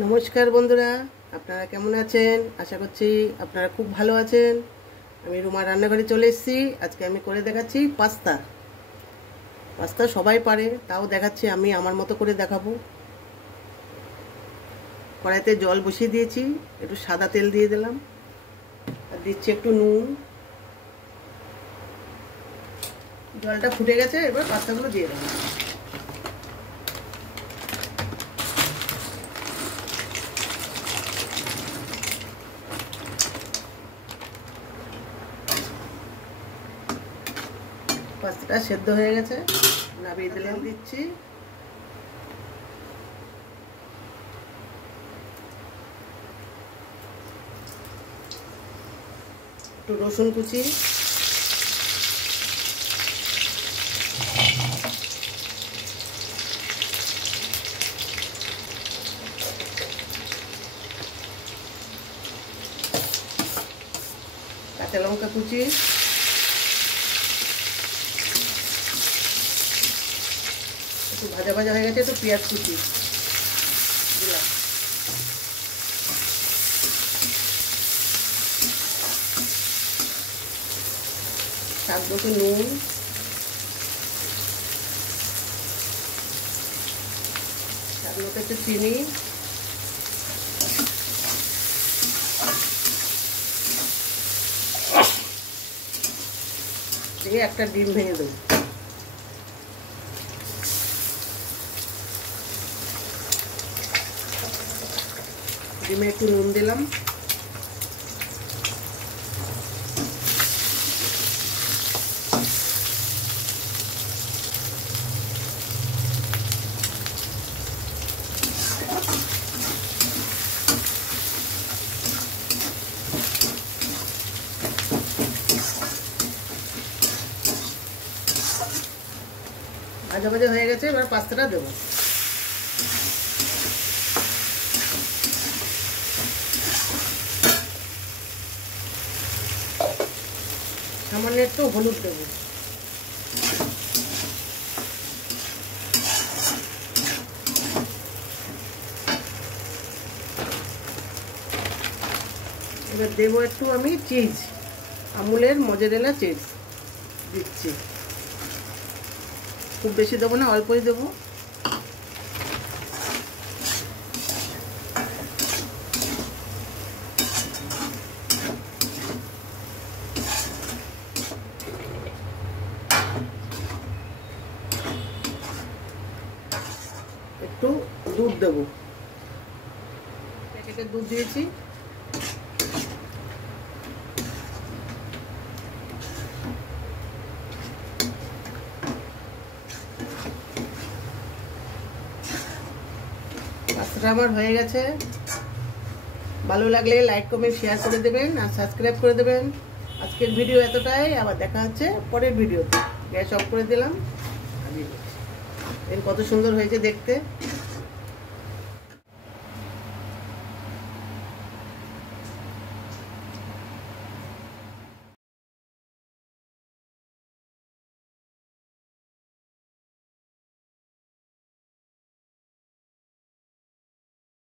नमस्कार बंधुरा আপনারা কেমন আছেন আশা করছি আপনারা খুব ভালো আছেন। আমি রুমা রান্নাঘরে চলে এসেছি। আজকে আমি করে দেখাচ্ছি পাস্তা। পাস্তা সবাই পারে, তাও দেখাচ্ছি আমি আমার মতো করে দেখাবো। কড়াইতে জল বসিয়ে দিয়েছি, একটু সাদা তেল দিয়ে দিলাম আর দিচ্ছি একটু নুন। জলটা ফুটে গেছে, এবার পাস্তাগুলো দিয়ে দেবো। পাস্তাটা সেদ্ধ হয়ে গেছে, নামিয়ে দিলাম। দিচ্ছি একটু রসুন কুচি, কাঁচা লঙ্কা কুচি, একটু ভাজা ভাজা হয়ে গেছে, একটু পেঁয়াজ কুচি দিলাম। স্বাদ মতো নুন, স্বাদ মতো একটু চিনি, দিয়ে একটা ডিম ভেঙে দেবো। ডিমে একটু নুন দিলাম, ভাজা ভাজা হয়ে গেছে। এবার পাস্তাটা দেবো। সামান্য একটু হলুদ দেবো। এবার দেবো একটু আমি চিজ, আমুলের মজেরেলা চিজ দিচ্ছি। খুব বেশি দেবো না, অল্পই দেবো। একটু দুধ দেবো, প্যাকেটের দুধ দিয়েছি। পাস্তাটা আমার হয়ে গেছে। ভালো লাগলে লাইক কমেন্ট শেয়ার করে দেবেন আর সাবস্ক্রাইব করে দেবেন। আজকের ভিডিও এতটাই, আবার দেখা হচ্ছে পরের ভিডিওতে। গ্যাস অফ করে দিলাম। কত সুন্দর হয়েছে দেখতে।